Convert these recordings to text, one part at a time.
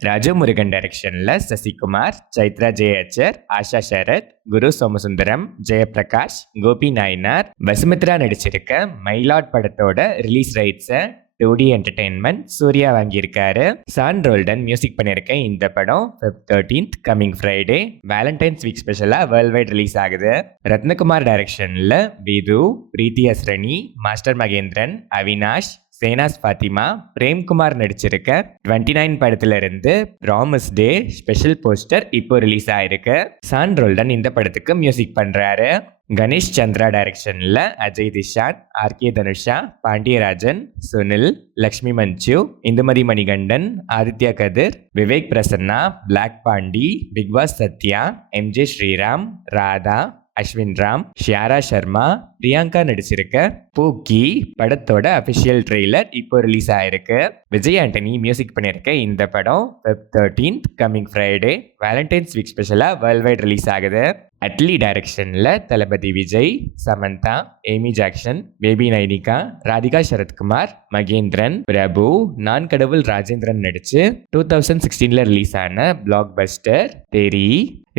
ராஜு முருகன் டைரக்ஷன்ல சசிகுமார், சைத்ரா ஜெயச்சர், ஆஷா சரத், குரு சோமசுந்தரம், ஜெயபிரகாஷ், கோபி நாயனார், வசுமித்ரா நடிச்சிருக்க மைலாட் படத்தோட release ரைட்ஸை 2D entertainment Surya வாங்கியிருக்காரு. சான் ரோல்டன் மியூசிக் பண்ணியிருக்க இந்த படம் Feb 13th coming Friday Valentine's week ஸ்பெஷலா வேர்ல்ட் வைட் ரிலீஸ் ஆகுது. ரத்னகுமார் டைரக்ஷன்ல விது, பிரீத்தி அஸ்ரணி, மாஸ்டர் மகேந்திரன், அவினாஷ், சேனாஸ் ஃபாத்திமா, பிரேம்குமார் நடிச்சிருக்க 29 படத்துல இருந்து ப்ராமிஸ் டே ஸ்பெஷல் போஸ்டர் இப்போ ரிலீஸ் ஆயிருக்கு. சான் ரோல்டன் இந்த படத்துக்கு மியூசிக் பண்றாரு. கணேஷ் சந்திரா டைரக்ஷன்ல Ajay Dishan, RK Dhanusha, Pandiarajan, Sunil, Lakshmi Manju, Indumathi Manikandan, Aditya Kathir, Vivek Prasanna, black Pandi, Bigg Boss Sathya, MJ Sriram, Radha, Ashwin Ram, Shiyara Sharma, Priyanka நடிச்சிருக்க பூக்கி படத்தோட அபிஷியல் ட்ரெய்லர் இப்போ ரிலீஸ் ஆயிருக்கு. விஜய் ஆண்டனி மியூசிக் பண்ணியிருக்க இந்த படம் Feb 13th coming Friday Valentine's week ஸ்பெஷலா வேர்ல்ட் வைட் ரிலீஸ் ஆகுது. அட்லி டைரக்ஷன்ல Thalapathy Vijay, Samantha, Amy Jackson, baby Nainika, Radhika Sarathkumar, Mahendran, Prabhu, Naan Kadavul Rajendran நடிச்சு 2016ல ரிலீஸ் ஆன பிளாக் பஸ்டர் தெரி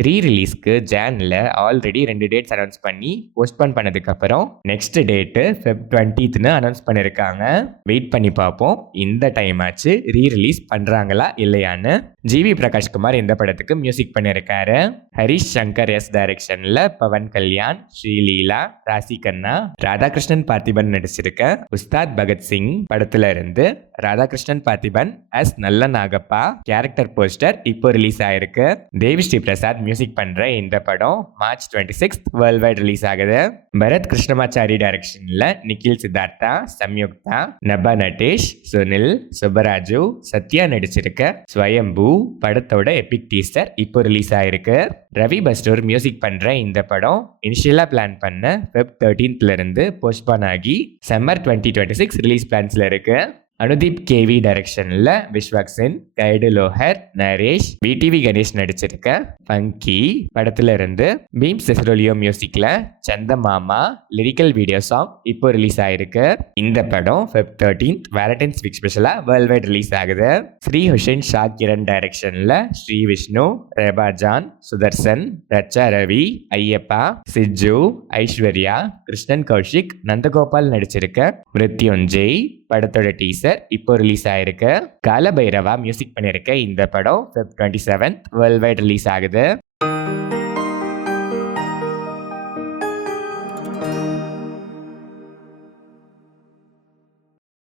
ரீ-ரிலீஸ்க்கு ஜான்ல ஆல்ரெடி 2 டேட்ஸ் அனௌன்ஸ் பண்ணி போஸ்ட்போன் பண்ணதுக்கு அப்புறம் next date Feb 20th announce பண்ணியிருக்காங்க. வெயிட் பண்ணி பார்ப்போம் இந்த டைம் ஆச்சு ரீ-ரிலீஸ் பண்றாங்களா இல்லையான்னு. ஜிவி பிரகாஷ்குமார் இந்த படத்துக்கு மியூசிக் பண்ணியிருக்காரு. ஹரிஷ் சங்கர் எஸ் டைரக்ஷன்ல பவன் கல்யாண், ஸ்ரீலீலா, ராசி கண்ணா, ராதாகிருஷ்ணன் பார்த்திபன் நடிச்சிருக்க உஸ்தாத் பகத்சிங் படத்துல இருந்து ராதாகிருஷ்ணன் பார்த்திபன் அஸ் நல்ல நாகப்பா கேரக்டர் போஸ்டர் இப்போ ரிலீஸ் ஆயிருக்கு. தேவி ஸ்ரீ பிரசாத் மியூசிக் பண்ற இந்த படம் March 26th world wide release ஆகுது. பரத் கிருஷ்ணமாச்சாரி டைரக்ஷன்ல நிக்கில் சித்தார்த்தா, சம்யுக்தா, நபா நட்டேஷ், சுனில், சுப்பராஜு, சத்யா நடிச்சிருக்க ஸ்வயம்பு படத்தோட எபிக் டீசர் இப்போ ரிலீஸ் ஆயிருக்கு. ரவி பஸ்டூர் மியூசிக் பண்ற இந்த படம் இனிஷியலா பிளான் பண்ண Feb 13th இருந்து போஸ்ட்போன் ஆகி சம்மர் 2026 ரிலீஸ் பிளான்ஸ்ல இருக்கு. அனுதீப் கேவி டைரக்ஷன்ல விஸ்வக் சென், கைடு லோஹர், நரேஷ், பிடிவி கணேஷ் நடிச்சிருக்க ஃபங்கி படத்துல இருந்து பீம் செஸ்ரோலியோ மியூசிக்ல சந்தமாமா லிரிக்கல் வீடியோ சாங் இப்போ ரிலீஸ் ஆயிருக்கு. இந்த படம் Feb 13th வேலண்டைன்ஸ் வீக் ஸ்பெஷலா வேர்ல்ட் வைட் ரிலீஸ் ஆகுது. ஸ்ரீ ஹுசைன் ஷா கிரண் டைரக்ஷன்ல ஸ்ரீ விஷ்ணு, ரேபா ஜான், சுதர்சன், ரச்சா ரவி, ஐயப்பா, சிஜு, ஐஸ்வர்யா, கிருஷ்ணன் கௌஷிக், நந்தகோபால் நடிச்சிருக்க மிருத்யுஞ்செய் படத்தோட டீசர் இப்போ ரிலீஸ் ஆயிருக்கு. காலபைரவா மியூசிக் பண்ணியிருக்க இந்த படம் Feb 27th world wide release ஆகுது.